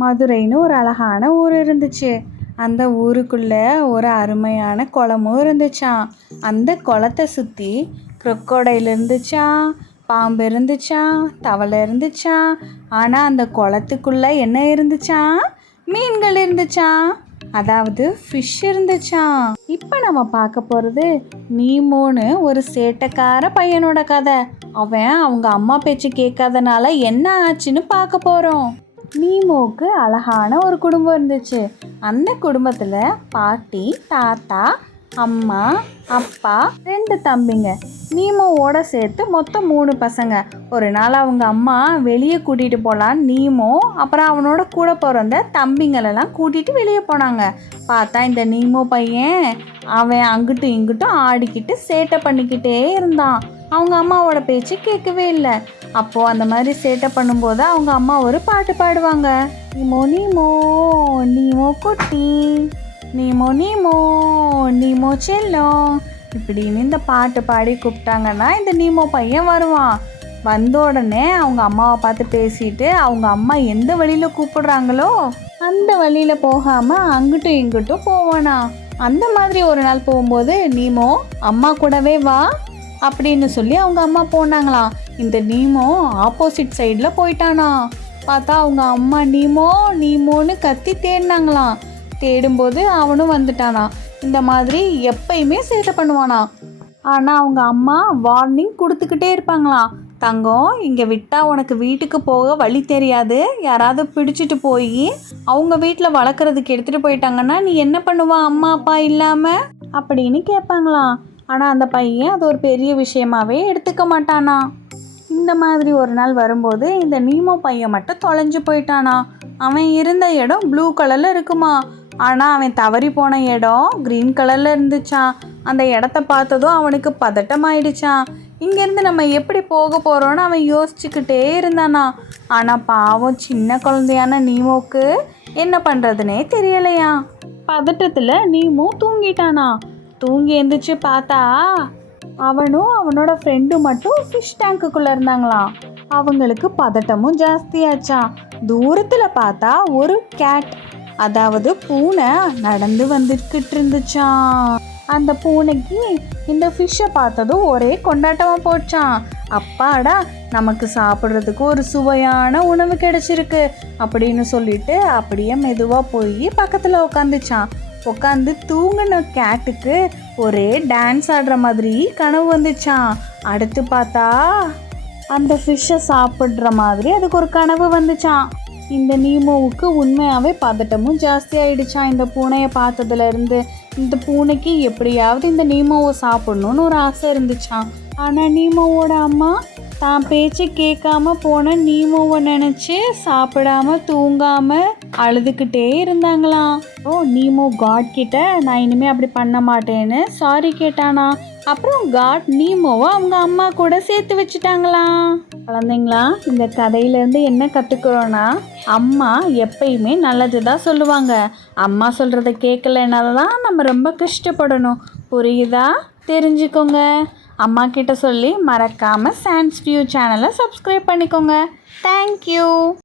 மதுரைன்னு ஒரு அழகான ஊர் இருந்துச்சு. அந்த ஊருக்குள்ள ஒரு அருமையான குளமும் இருந்துச்சான் அந்த குளத்தை சுற்றி க்ரொக்கோடையில் இருந்துச்சான் பாம்பு இருந்துச்சான் தவளை இருந்துச்சான் ஆனால் அந்த குளத்துக்குள்ளே என்ன இருந்துச்சான் மீன்கள் இருந்துச்சான் அதாவது ஃபிஷ் இருந்துச்சான் இப்போ நம்ம பார்க்க போகிறது நீமோன்னு ஒரு சேட்டைக்கார பையனோட கதை. அவன் அவங்க அம்மா பேச்சு கேட்காதனால என்ன ஆச்சுன்னு பார்க்க போகிறோம் நீமோவுக்கு அழகான ஒரு குடும்பம் இருந்துச்சு. அந்த குடும்பத்தில் பாட்டி தாத்தா அம்மா அப்பா ரெண்டு தம்பிங்க. நீமோவோட சேர்த்து மொத்தம் மூணு பசங்க. ஒரு நாள் அவங்க அம்மா வெளியே கூட்டிகிட்டு போகலான்னு நீமோ அப்புறம் அவனோட கூட பிறந்த தம்பிங்களெல்லாம் கூட்டிகிட்டு வெளியே போனாங்க. பார்த்தா இந்த நீமோ பையன் அவன் அங்கிட்டும் இங்கிட்டும் ஆடிக்கிட்டு சேட்டை பண்ணிக்கிட்டே இருந்தான். அவங்க அம்மாவோட பேச்சு கேட்கவே இல்லை. அப்போது அந்த மாதிரி சேட்டை பண்ணும்போது அவங்க அம்மா ஒரு பாட்டு பாடுவாங்க. நீமோ நீமோ நீமோ குட்டி நீமோ நீமோ நீமோ செல்லம். இப்படின்னு இந்த பாட்டு பாடி கூப்பிட்டாங்கன்னா இந்த நீமோ பையன் வருவான். வந்த உடனே அவங்க அம்மாவை பார்த்து பேசிட்டு அவங்க அம்மா எந்த வழியில் கூப்பிடுறாங்களோ அந்த வழியில் போகாமல் அங்கிட்டும் இங்கிட்டும் போவானா. அந்த மாதிரி ஒரு நாள் போகும்போது நீமோ அம்மா கூடவே வா அப்படின்னு சொல்லி அவங்க அம்மா போனாங்களாம். இந்த நீமோ ஆப்போசிட் சைடில் போயிட்டானா? பார்த்தா அவங்க அம்மா நீமோ நீமோன்னு கத்தி தேடினாங்களாம் தேடும்போது அவனும் வந்துட்டானா. இந்த மாதிரி எப்பயுமே சேட்டை பண்ணுவானா. ஆனால் அவங்க அம்மா வார்னிங் கொடுத்துக்கிட்டே இருப்பாங்களாம் தங்கம் இங்கே விட்டால் உனக்கு வீட்டுக்கு போக வழி தெரியாது. யாராவது பிடிச்சிட்டு போய் அவங்க வீட்டில் வளர்க்குறதுக்கு எடுத்துகிட்டு போயிட்டாங்கன்னா நீ என்ன பண்ணுவா? அம்மா அப்பா இல்லாமல் அப்படின்னு கேட்பாங்களாம் ஆனால் அந்த பையன் அது ஒரு பெரிய விஷயமாவே எடுத்துக்க மாட்டானா. இந்த மாதிரி ஒரு நாள் வரும்போது இந்த நீமோ பையன் மட்டும் தொலைஞ்சு போயிட்டானா? அவன் இருந்த இடம் ப்ளூ கலரில் இருக்குமா? ஆனால் அவன் தவறி போன இடம் க்ரீன் கலரில் இருந்துச்சான் அந்த இடத்த பார்த்ததும் அவனுக்கு பதட்டமாயிடுச்சான் இங்கேருந்து நம்ம எப்படி போக போகிறோன்னு அவன் யோசிச்சுக்கிட்டே இருந்தானா? ஆனால் பாவம் சின்ன குழந்தையான நீமோக்கு என்ன பண்ணுறதுனே தெரியலையா? பதட்டத்தில் நீமோ தூங்கிட்டானா? தூங்கி எந்திரிச்சு பார்த்தா அவனும் அவனோட ஃப்ரெண்டும் மட்டும் ஃபிஷ் டேங்குக்குள்ளே இருந்தாங்களாம் அவங்களுக்கு பதட்டமும் ஜாஸ்தியாச்சான் தூரத்தில் பார்த்தா ஒரு கேட் அதாவது பூனை நடந்து வந்துக்கிட்டு இருந்துச்சாம். அந்த பூனைக்கு இந்த ஃபிஷ்ஷை பார்த்ததும் ஒரே கொண்டாட்டமாக போச்சான் அப்பாடா நமக்கு சாப்பிட்றதுக்கு ஒரு சுவையான உணவு கிடைச்சிருக்கு அப்படின்னு சொல்லிட்டு அப்படியே மெதுவாக போய் பக்கத்தில் உட்காந்துச்சான் உட்காந்து தூங்கின கேட்டுக்கு ஒரே டான்ஸ் ஆடுற மாதிரி கனவு வந்துச்சான் அடுத்து பார்த்தா அந்த ஃபிஷ்ஷை சாப்பிட்ற மாதிரி அதுக்கு ஒரு கனவு வந்துச்சான் இந்த நீமோவுக்கு உண்மையாகவே பதட்டமும் ஜாஸ்தி ஆயிடுச்சான் இந்த பூனையை பார்த்ததுலேருந்து. இந்த பூனைக்கு எப்படியாவது இந்த நீமோவை சாப்பிட்ணுன்னு ஒரு ஆசை இருந்துச்சான் ஆனால் நீமோவோட அம்மா தான் பேச்சு கேட்காம போன நீமோவை நினச்சி சாப்பிடாம தூங்காமல் அழுதுகிட்டே இருந்தாங்களாம் ஓ நீமோ காட் கிட்ட நான் இனிமே அப்படி பண்ண மாட்டேன்னு சாரி கேட்டானா. அப்புறம் காட் நீமோவை அவங்க அம்மா கூட சேர்த்து வச்சுட்டாங்களாம் குழந்தைங்களா இந்த கதையிலேருந்து என்ன கற்றுக்குறோன்னா அம்மா எப்பயுமே நல்லது தான் சொல்லுவாங்க. அம்மா சொல்கிறத கேட்கலனால தான் நம்ம ரொம்ப கஷ்டப்படணும். புரியுதா? தெரிஞ்சுக்கோங்க. அம்மா கிட்ட சொல்லி மறக்காமல் சான்ஸ் வியூ சேனலை சப்ஸ்கிரைப் பண்ணிக்கோங்க. Thank you